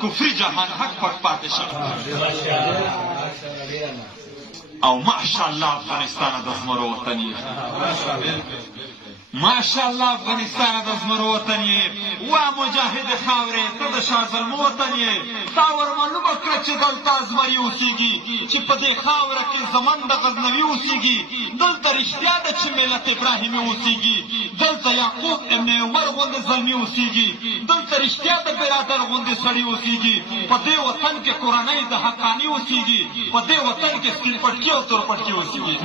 کفري جهان حق پټ پاتې شي او ماشاءالله افغانستان د زمرو وطن یې ماشاءالله افغانستان د زمرو وطن یې وا مجاهد خاورې ته د شاه زلمو وطن یې تا ورمعلومه کړه چې دلته زمري اوسېږي چې په دې خاوره کې زمن د غزنوي اوسېږي دلته رښتیا ده چې ملت ابراهیمي اوسېږي دلته یعقوب ابن عمر غوندې زلمي اوسېږي دلته رښتیا د برادر غوندې سړي اوسېږي په دې وطن کې کورنۍ د حقاني اوسېږي په دې وطن کې سپین پټکي او تور پټکي اوسېږي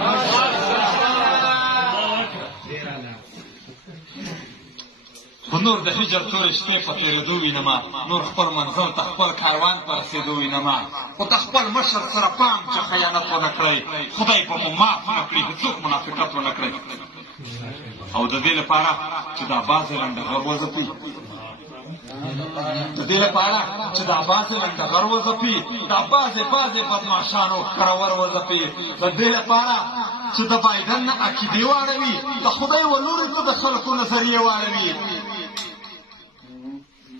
خو نور د هجر تورې شپې په تېرېدو وینمه نور خپل منزل ته خپل کاروان په رسېدو وینمه خو د خپل مشر سره پام چې خیانت ونه کړئ خدای به مو معاف نه کړي هېڅوک منافقت ونه کړئ او د دې لپاره چې دا بعضې لنډغر وځپي د دې لپاره چې دا بعضې لنډغر وځپي دا بعضې بدماشانو ښکرور وځپي د دې لپاره چې د بایدن نه عقیدې واړوي د خدای و لوري ته د خلکو نظریې واړوي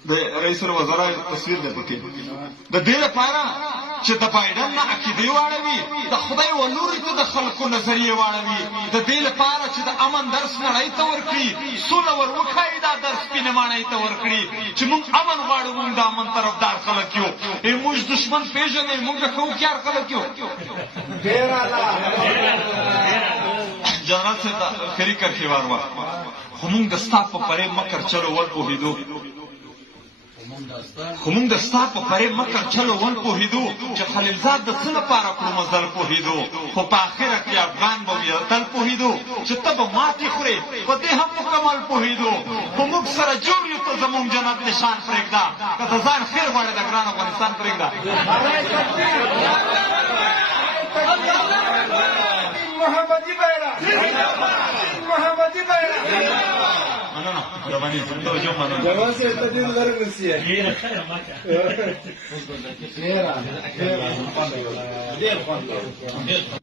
د رئیس الوزرا تصویر دی پکې د دې لپاره چې د بایدن نه عقیدې واړوي د خدای و لوري ته د خلکو نظریې واړوي د دې لپاره چې د امن درس نړۍ ته ورکړي سوله ور وښایي دا درس سپینې ماڼۍ ته ورکړي چې موږ امن غواړو موږ د امن طرفدار خلک یو موږ دښمن پېژنئ موږ د ښه هوښیار خلک یو جنرال صاحب خري کرښېوار وه خو موږ د ستا په فریب مکر چلو ول پوهېدو چې خلیلزاد د څه لپاره کړو مزل پوهېدو خو په آخره کې افغان به بیا تل پوهېدو چې ته به ماتې خورې په دې هم مکمل پوهېدو خو موږ سره جوړ یو ته زموږ جنت نشان پرېږده که ته ځان خیر غواړې د ګران افغانستان پرېږده محمدي بیرغ محمدي بیرغ مننه قرباني توجه مننه جواب سے تدین لرګ نسیه ډیر خوند